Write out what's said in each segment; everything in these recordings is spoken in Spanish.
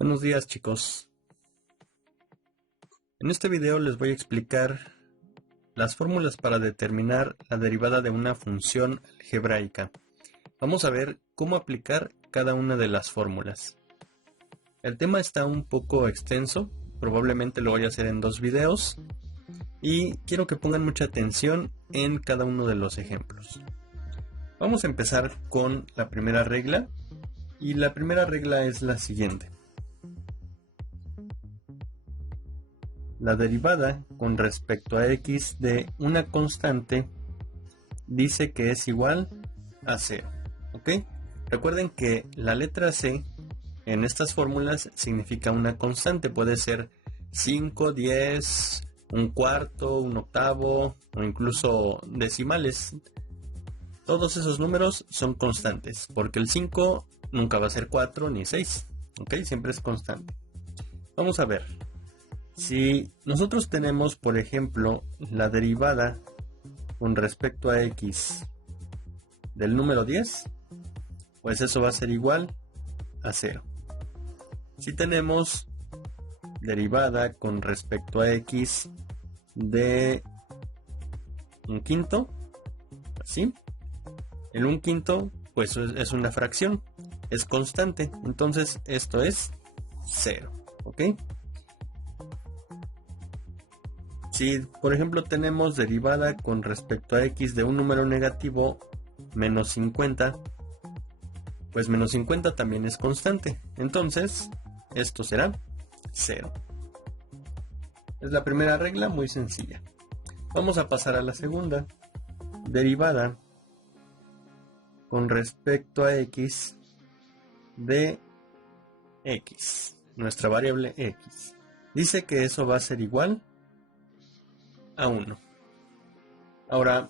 Buenos días, chicos. En este video les voy a explicar las fórmulas para determinar la derivada de una función algebraica. Vamos a ver cómo aplicar cada una de las fórmulas. El tema está un poco extenso, probablemente lo voy a hacer en 2 videos y quiero que pongan mucha atención en cada uno de los ejemplos. Vamos a empezar con la primera regla y la primera regla es la siguiente. La derivada con respecto a x de una constante dice que es igual a 0. ¿Ok? Recuerden que la letra C en estas fórmulas significa una constante. Puede ser 5, 10, un cuarto, un octavo o incluso decimales. Todos esos números son constantes porque el 5 nunca va a ser 4 ni 6. ¿Ok? Siempre es constante. Vamos a ver. Si nosotros tenemos, por ejemplo, la derivada con respecto a x del número 10, pues eso va a ser igual a 0. Si tenemos derivada con respecto a x de un quinto, así, el un quinto pues es una fracción, es constante, entonces esto es 0, ¿ok? Si, por ejemplo, tenemos derivada con respecto a x de un número negativo menos 50, pues menos 50 también es constante. Entonces, esto será 0. Es la primera regla, muy sencilla. Vamos a pasar a la segunda. Derivada con respecto a x de x, nuestra variable x. Dice que eso va a ser igual a 1. Ahora,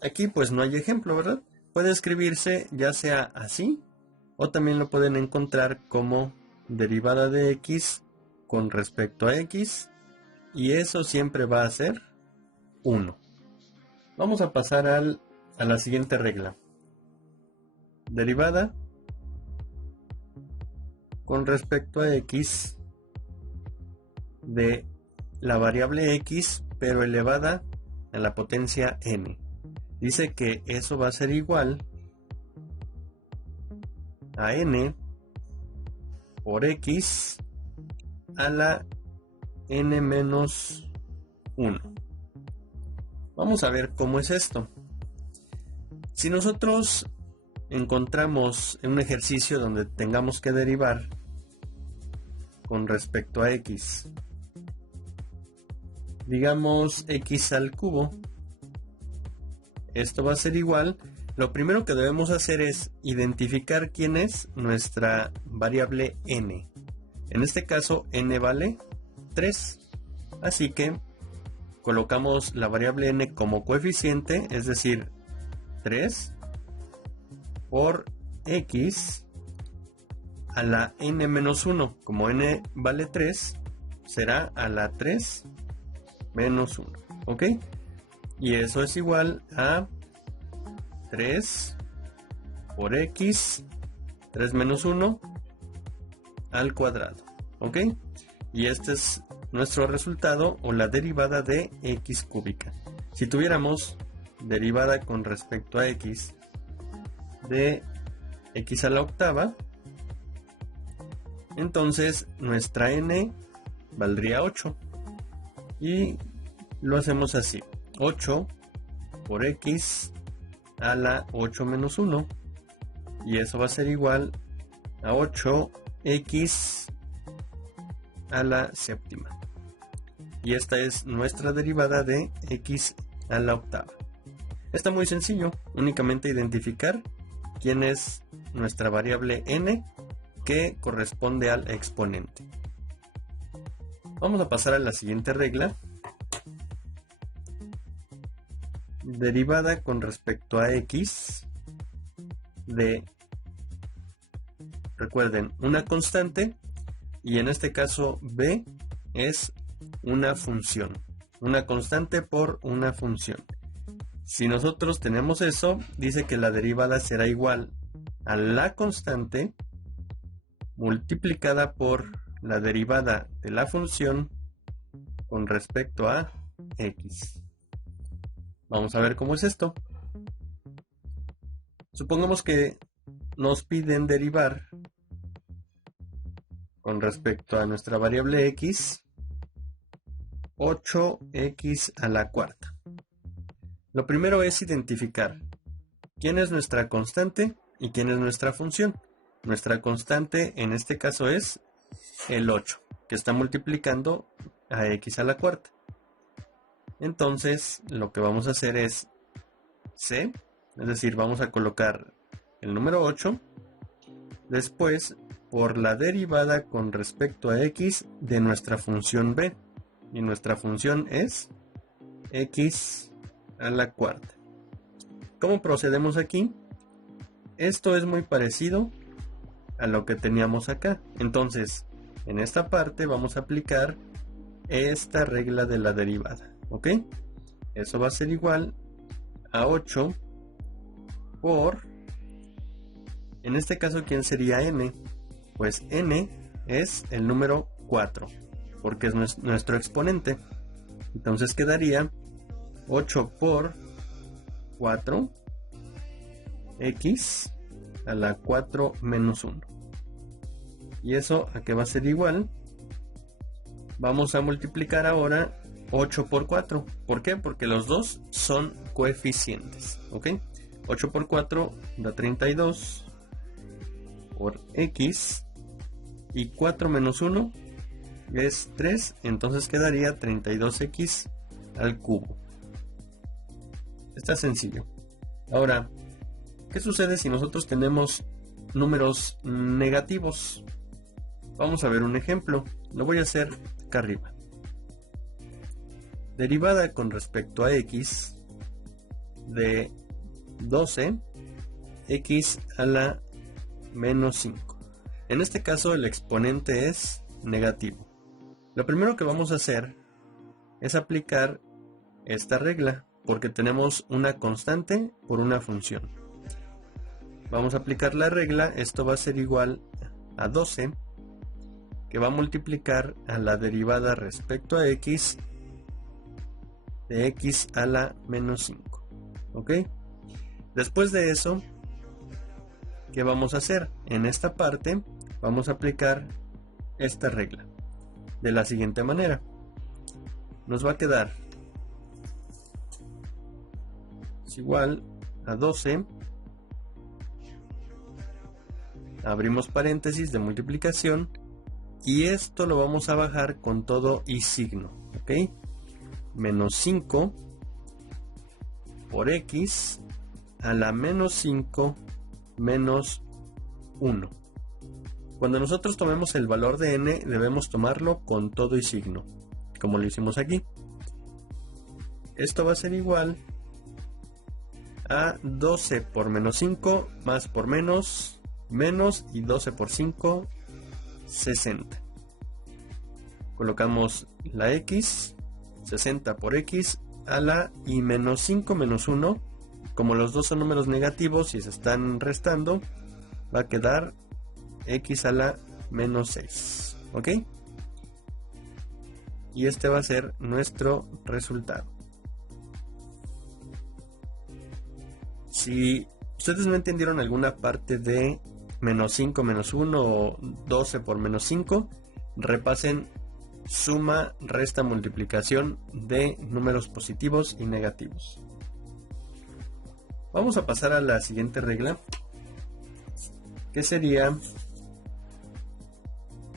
aquí pues no hay ejemplo, ¿verdad? Puede escribirse ya sea así, o también lo pueden encontrar como derivada de x con respecto a x, y eso siempre va a ser 1. Vamos a pasar a la siguiente regla. Derivada con respecto a x de la variable x pero elevada a la potencia n. Dice que eso va a ser igual a n por x a la n menos 1. Vamos a ver cómo es esto. Si nosotros encontramos un ejercicio donde tengamos que derivar con respecto a x, digamos x al cubo, esto va a ser igual. Lo primero que debemos hacer es identificar quién es nuestra variable n. En este caso n vale 3, así que colocamos la variable n como coeficiente, es decir 3 por x a la n menos 1. Como n vale 3, será a la 3 menos 1, ¿ok? Y eso es igual a 3 por x, 3 menos 1 al cuadrado, ¿ok? Y este es nuestro resultado o la derivada de x cúbica. Si tuviéramos derivada con respecto a x de x a la octava, entonces nuestra n valdría 8. Y lo hacemos así. 8 por x a la 8 menos 1. Y eso va a ser igual a 8x a la séptima. Y esta es nuestra derivada de x a la octava. Está muy sencillo. Únicamente identificar quién es nuestra variable n que corresponde al exponente. Vamos a pasar a la siguiente regla. Derivada con respecto a x de, recuerden, una constante, y en este caso b es una función. Una constante por una función. Si nosotros tenemos eso, dice que la derivada será igual a la constante multiplicada por la derivada de la función con respecto a x. Vamos a ver cómo es esto. Supongamos que nos piden derivar con respecto a nuestra variable x 8x a la cuarta. Lo primero es identificar quién es nuestra constante y quién es nuestra función. Nuestra constante en este caso es el 8, que está multiplicando a x a la cuarta. Entonces lo que vamos a hacer es c, es decir, vamos a colocar el número 8, después por la derivada con respecto a x de nuestra función b, y nuestra función es x a la cuarta. ¿Cómo procedemos aquí? Esto es muy parecido a lo que teníamos acá. Entonces, en esta parte vamos a aplicar esta regla de la derivada, ¿ok? Eso va a ser igual a 8 por, en este caso, ¿quién sería n? Pues n es el número 4, porque es nuestro exponente. Entonces quedaría 8 por 4 x a la 4 menos 1. ¿Y eso a qué va a ser igual? Vamos a multiplicar ahora 8 por 4. ¿Por qué? Porque los dos son coeficientes, ¿ok? 8 por 4 da 32 por x, y 4 menos 1 es 3, entonces quedaría 32x al cubo. Está sencillo. Ahora, ¿qué sucede si nosotros tenemos números negativos? Vamos a ver un ejemplo. Lo voy a hacer acá arriba. Derivada con respecto a x de 12 x a la menos 5. En este caso el exponente es negativo. Lo primero que vamos a hacer es aplicar esta regla, porque tenemos una constante por una función. Vamos a aplicar la regla. Esto va a ser igual a 12, que va a multiplicar a la derivada respecto a x de x a la menos 5. ¿Ok? Después de eso, ¿qué vamos a hacer? En esta parte vamos a aplicar esta regla de la siguiente manera. Nos va a quedar es igual a 12, abrimos paréntesis de multiplicación, y esto lo vamos a bajar con todo y signo, ¿ok? Menos 5 por x a la menos 5 menos 1. Cuando nosotros tomemos el valor de n, debemos tomarlo con todo y signo, como lo hicimos aquí. Esto va a ser igual a 12 por menos 5 más por menos, menos, y 12 por 5, 60. Colocamos la x, 60 por x a la y menos 5 menos 1. Como los dos son números negativos y se están restando, va a quedar x a la menos 6. ¿Ok? Y este va a ser nuestro resultado. Si ustedes no entendieron alguna parte de menos 5 menos 1 o 12 por menos 5, repasen suma, resta, multiplicación de números positivos y negativos. Vamos a pasar a la siguiente regla, que sería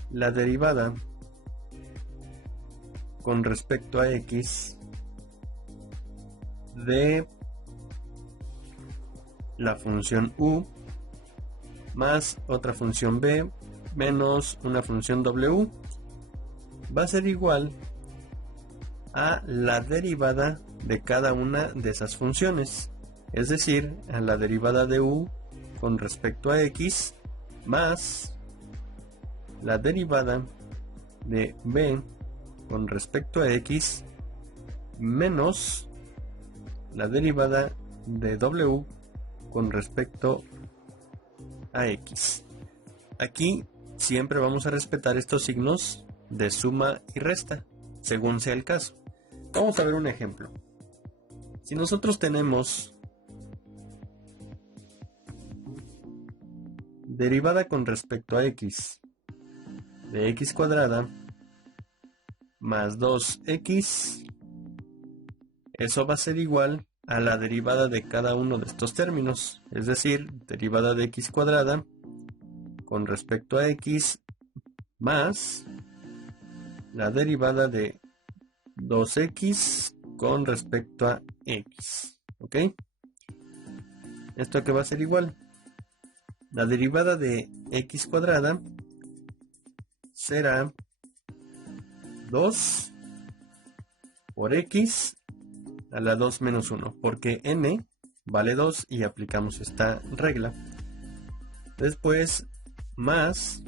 la derivada con respecto a x de la función u más otra función b menos una función w va a ser igual a la derivada de cada una de esas funciones, es decir, a la derivada de u con respecto a x más la derivada de b con respecto a x menos la derivada de w con respecto a x. Aquí siempre vamos a respetar estos signos de suma y resta, según sea el caso. Vamos a ver un ejemplo. Si nosotros tenemos derivada con respecto a x de x cuadrada más 2x, eso va a ser igual a la derivada de cada uno de estos términos, es decir, derivada de x cuadrada con respecto a x más la derivada de 2x con respecto a x, ¿ok? ¿Esto qué va a ser igual? La derivada de x cuadrada será 2 por x a la 2 menos 1, porque n vale 2 y aplicamos esta regla. Después, más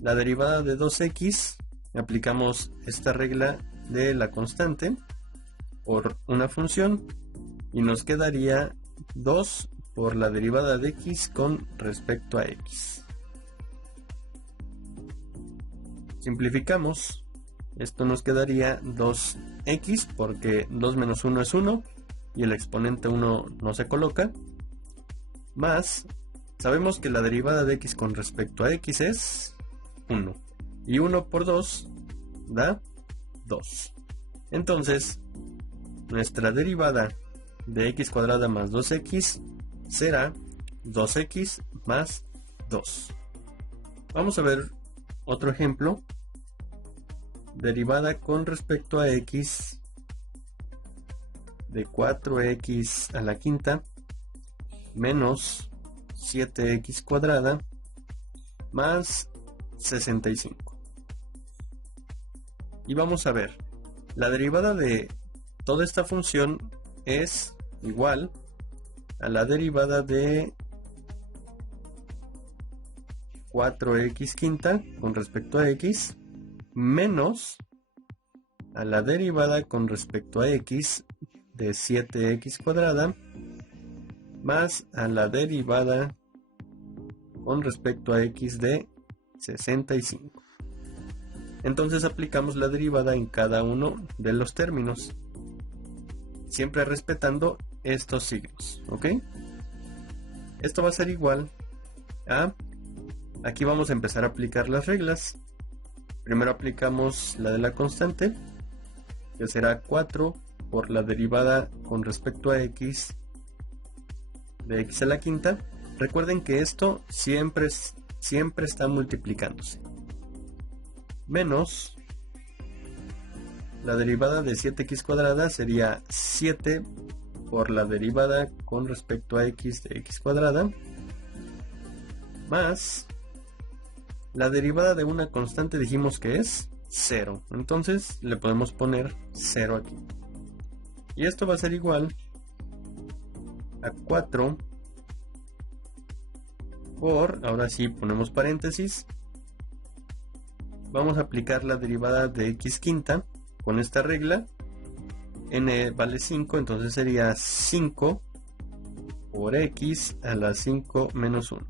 la derivada de 2x, aplicamos esta regla de la constante por una función y nos quedaría 2 por la derivada de x con respecto a x. Simplificamos, esto nos quedaría 2x porque 2 menos 1 es 1 y el exponente 1 no se coloca, más, sabemos que la derivada de x con respecto a x es 1 y 1 por 2 da 2. Entonces, nuestra derivada de x cuadrada más 2x será 2x más 2. Vamos a ver otro ejemplo. Derivada con respecto a x de 4x a la quinta menos 7x cuadrada más 65. Y vamos a ver, la derivada de toda esta función es igual a la derivada de 4x quinta con respecto a x menos a la derivada con respecto a x de 7x cuadrada más a la derivada con respecto a x de 65. Entonces aplicamos la derivada en cada uno de los términos, siempre respetando estos signos, ¿ok? Esto va a ser igual a, aquí vamos a empezar a aplicar las reglas. Primero aplicamos la de la constante, que será 4 por la derivada con respecto a x de x a la quinta. Recuerden que esto siempre está multiplicándose. Menos la derivada de 7x cuadrada sería 7 por la derivada con respecto a x de x cuadrada más la derivada de una constante, dijimos que es 0, entonces le podemos poner 0 aquí y esto va a ser igual a 4 por, ahora sí ponemos paréntesis, vamos a aplicar la derivada de x quinta con esta regla, n vale 5, entonces sería 5 por x a la 5 menos 1.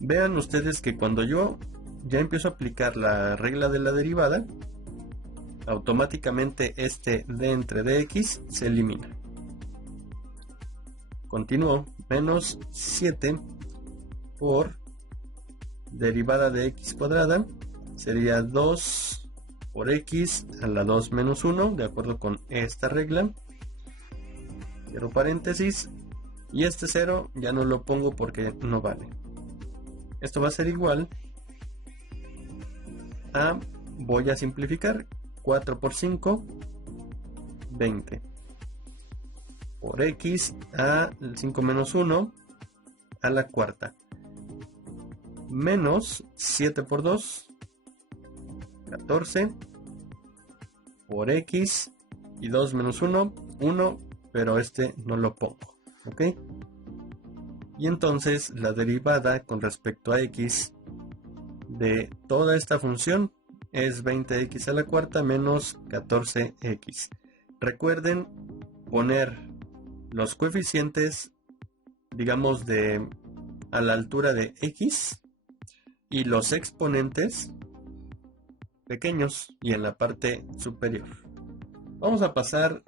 Vean ustedes que cuando yo ya empiezo a aplicar la regla de la derivada, automáticamente este d entre dx se elimina. Continúo, menos 7 por derivada de x cuadrada, sería 2 por x a la 2 menos 1, de acuerdo con esta regla. Cierro paréntesis, y este 0 ya no lo pongo porque no vale. Esto va a ser igual a, voy a simplificar, 4 por 5, 20. Por x a 5 menos 1 a la cuarta. Menos 7 por 2, 14. Por x y 2 menos 1, 1, pero este no lo pongo. ¿Ok? Y entonces la derivada con respecto a x de toda esta función es 20x a la cuarta menos 14x. Recuerden poner los coeficientes, digamos, a la altura de x, y los exponentes pequeños y en la parte superior. Vamos a pasar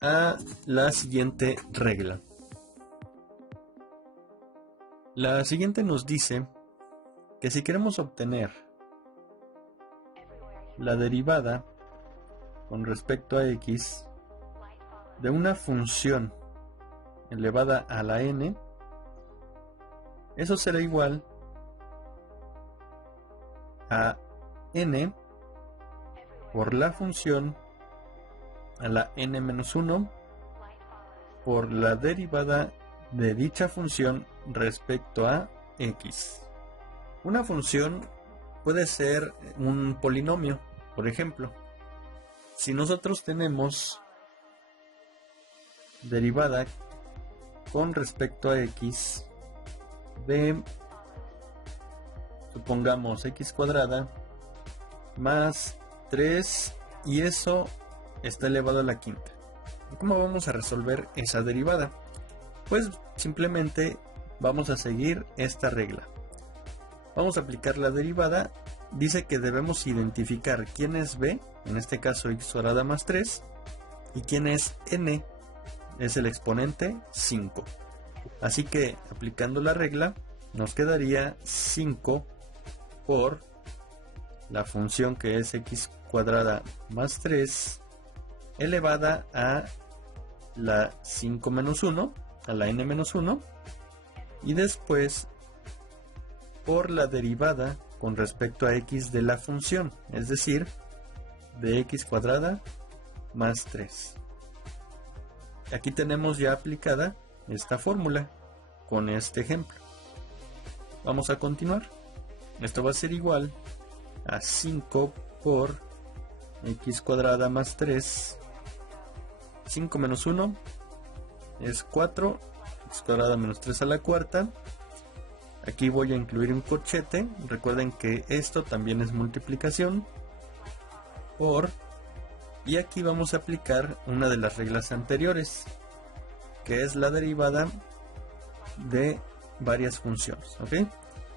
a la siguiente regla. La siguiente nos dice que si queremos obtener la derivada con respecto a x de una función elevada a la n, eso será igual a n por la función a la n-1 por la derivada de dicha función respecto a x. Una función puede ser un polinomio, por ejemplo. Si nosotros tenemos derivada con respecto a x de, supongamos, x cuadrada más 3 y eso está elevado a la quinta. ¿Cómo vamos a resolver esa derivada? Pues simplemente vamos a seguir esta regla. Vamos a aplicar la derivada. Dice que debemos identificar quién es b, en este caso x cuadrada más 3, y quién es n, es el exponente 5. Así que aplicando la regla nos quedaría 5 por la función que es x cuadrada más 3 elevada a la 5 menos 1, a la n menos 1, y después por la derivada con respecto a x de la función, es decir, de x cuadrada más 3. Aquí tenemos ya aplicada esta fórmula con este ejemplo. Vamos a continuar. Esto va a ser igual a 5 por x cuadrada más 3. 5 menos 1 es 4, x cuadrada menos 3 a la cuarta. Aquí voy a incluir un corchete. Recuerden que esto también es multiplicación por, y aquí vamos a aplicar una de las reglas anteriores, que es la derivada de varias funciones, ¿ok?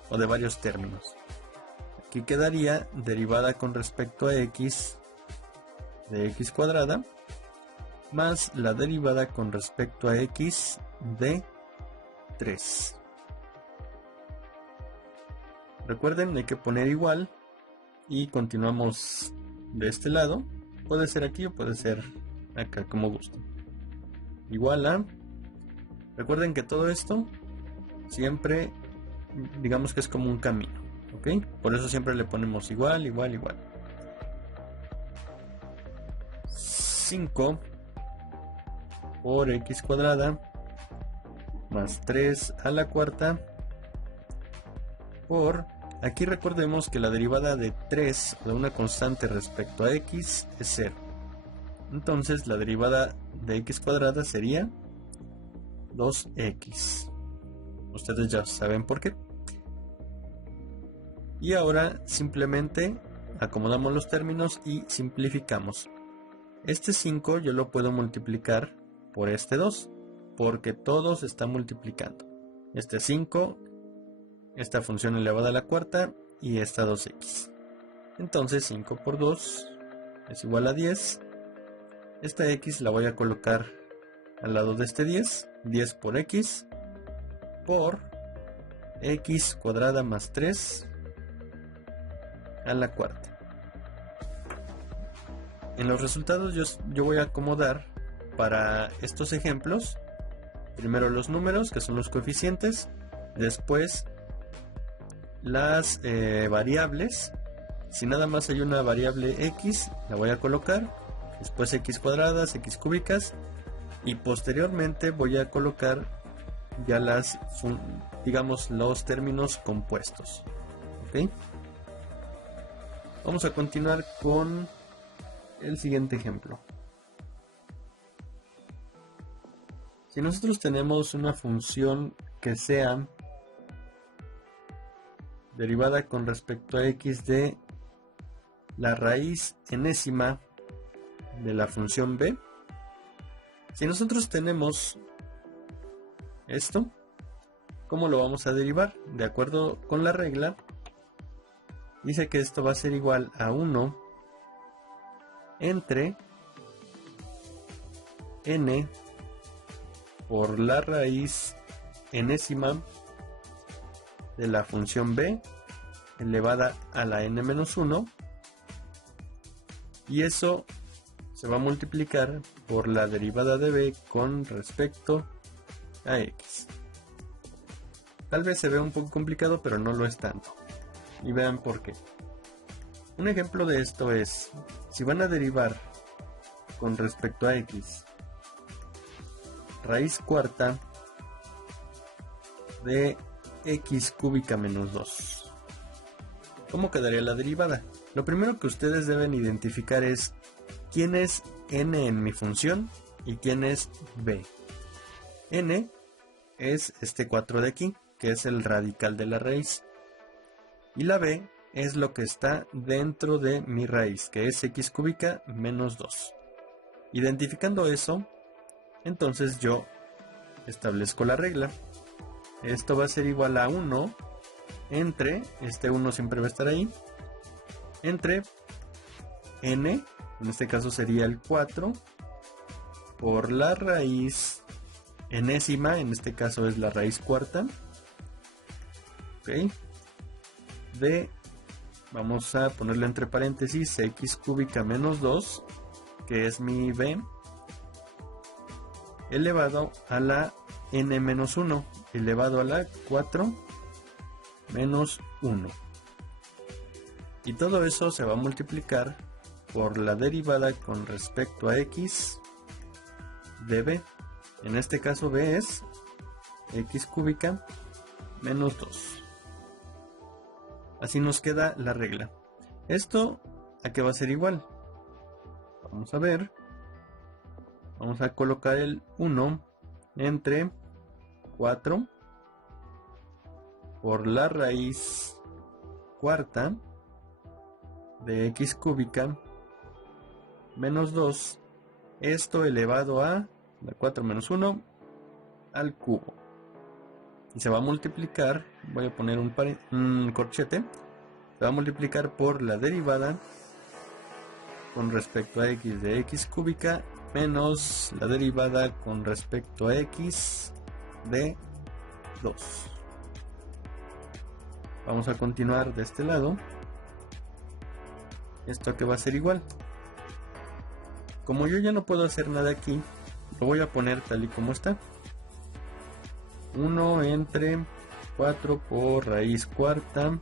O de varios términos. Aquí quedaría derivada con respecto a x de x cuadrada más la derivada con respecto a x de 3. Recuerden, hay que poner igual y continuamos de este lado. Puede ser aquí o puede ser acá, como gusten. Igual a... Recuerden que todo esto siempre, digamos que es como un camino, ¿ok? Por eso siempre le ponemos igual, igual, igual. 5 por x cuadrada más 3 a la cuarta por... Aquí recordemos que la derivada de 3 de una constante respecto a x es 0. Entonces la derivada de x cuadrada sería 2x. Ustedes ya saben por qué. Y ahora simplemente acomodamos los términos y simplificamos. Este 5 yo lo puedo multiplicar por este 2, porque todo se está multiplicando. Este 5, esta función elevada a la cuarta y esta 2x. Entonces 5 por 2 es igual a 10. Esta x la voy a colocar al lado de este 10. 10 por x por x cuadrada más 3 a la cuarta. En los resultados yo voy a acomodar para estos ejemplos primero los números, que son los coeficientes, después las variables. Si nada más hay una variable x, la voy a colocar, después x cuadradas, x cúbicas, y posteriormente voy a colocar ya digamos, los términos compuestos. ¿Ok? Vamos a continuar con el siguiente ejemplo. Si nosotros tenemos una función que sea derivada con respecto a x de la raíz enésima de la función b, si nosotros tenemos esto, ¿Cómo lo vamos a derivar? De acuerdo con la regla, dice que esto va a ser igual a 1 entre n por la raíz enésima de la función b elevada a la n-1, y eso se va a multiplicar por la derivada de b con respecto a x. Tal vez se vea un poco complicado, pero no lo es tanto. Y vean por qué. Un ejemplo de esto es, si van a derivar con respecto a x raíz cuarta de x cúbica menos 2. ¿Cómo quedaría la derivada? Lo primero que ustedes deben identificar es quién es n en mi función y quién es b. N es este 4 de aquí, que es el radical de la raíz. Y la b es lo que está dentro de mi raíz, que es x cúbica menos 2. Identificando eso, entonces yo establezco la regla. Esto va a ser igual a 1 entre, este 1 siempre va a estar ahí, entre n, en este caso sería el 4, por la raíz enésima, en este caso es la raíz cuarta, ¿ok? De, vamos a ponerle entre paréntesis, x cúbica menos 2, que es mi b, elevado a la n-1, elevado a la 4 menos 1. Y todo eso se va a multiplicar por la derivada con respecto a x de b. En este caso b es x cúbica menos 2. Así nos queda la regla. ¿Esto a qué va a ser igual? Vamos a ver. Vamos a colocar el 1 entre 4 por la raíz cuarta de x cúbica menos 2, esto elevado a la 4 menos 1 al cubo. Y se va a multiplicar, voy a poner un corchete, se va a multiplicar por la derivada con respecto a x de x cúbica menos la derivada con respecto a x de 2. Vamos a continuar de este lado. Esto que va a ser igual. Como yo ya no puedo hacer nada aquí, lo voy a poner tal y como está. 1 entre 4 por raíz cuarta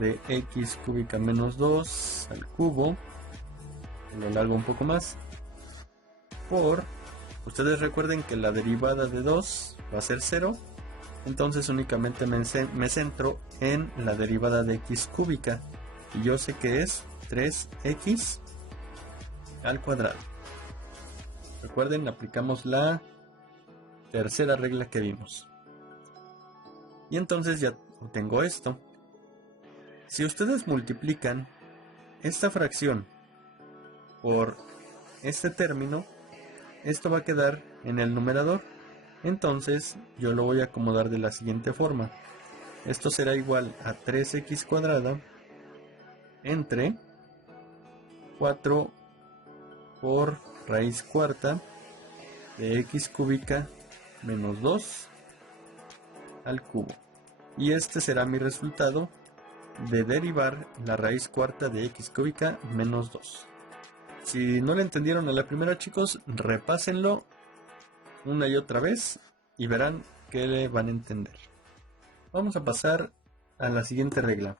de x cúbica menos 2 al cubo, lo alargo un poco más, por, ustedes recuerden que la derivada de 2 va a ser 0, entonces únicamente me centro en la derivada de x cúbica, y yo sé que es 3x al cuadrado. Recuerden, aplicamos la tercera regla que vimos. Y entonces ya obtengo esto. Si ustedes multiplican esta fracción por este término, esto va a quedar en el numerador. Entonces yo lo voy a acomodar de la siguiente forma. Esto será igual a 3x cuadrada entre 4 por raíz cuarta de x cúbica menos 2 al cubo. Y este será mi resultado de derivar la raíz cuarta de x cúbica menos 2. Si no lo entendieron a la primera, chicos, repásenlo una y otra vez y verán que le van a entender. Vamos a pasar a la siguiente regla.